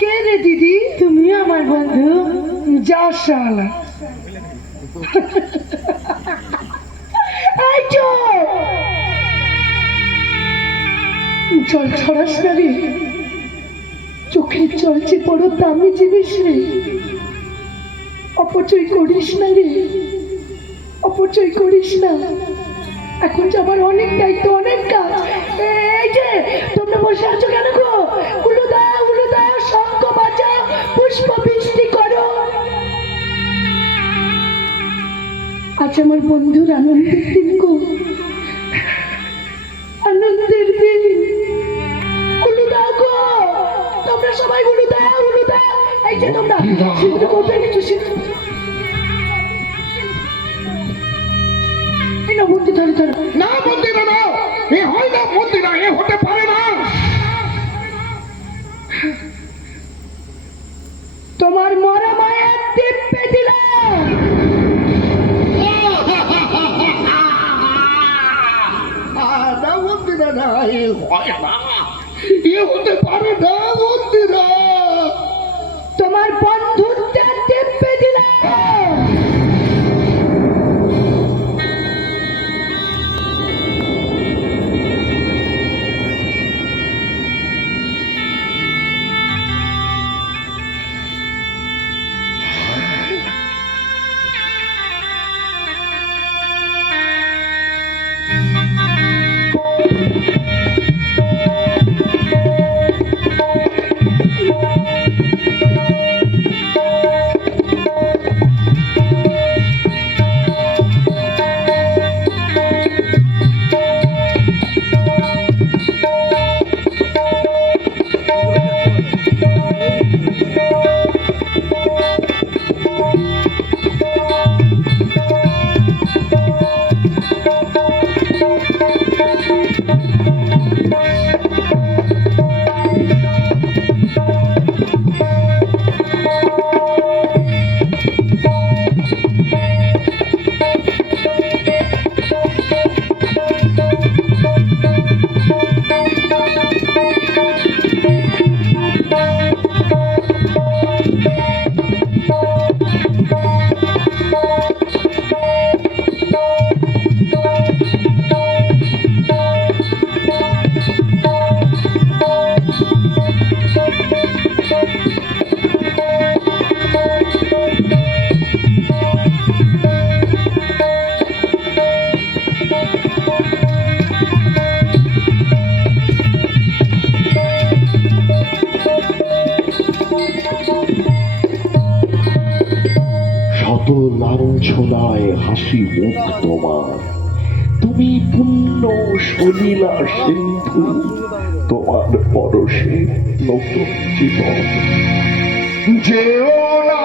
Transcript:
কে রে দিদি? তুমি আমার বন্ধু। যা শালা। এই জল ছড়াস না রে, চোখের জলছে বড় দামি জিনিস রে। অপচয় করিস না রে, অপচয় করিস না। এখন যাবার অনেক দায়িত্ব, অনেক কাজ। এই যে তোমরা বসে আছো কেন গো? উলু দাও, শঙ্খ বাজাও, পুষ্প বৃষ্টি করো। আজ আমার বন্ধুর আনন্দের দিন গো, আনন্দের দিন। উলু দাও গো, তোমরা সবাই উলু দাও। এই যে তোমরা সিঁদুর করবে কিছু সিঁদুর। এই না বন্দি ধরে। না বন্দি না, এ হয় না বন্দি না, এ হতে পারে না। তোমার মরা মায়ের টিপে দিলাম। না বন্দি না, এ হয় না, এ হতে পারে না বন্দি না। তোমার বন্ধুত্বের টিপে দিলাম। শত লাঞ্ছনায় হাসি মুখ তোমার, তুমি পুণ্য সলিলা সিন্ধু, তোমার পরশে নতুন জীবন। যেও না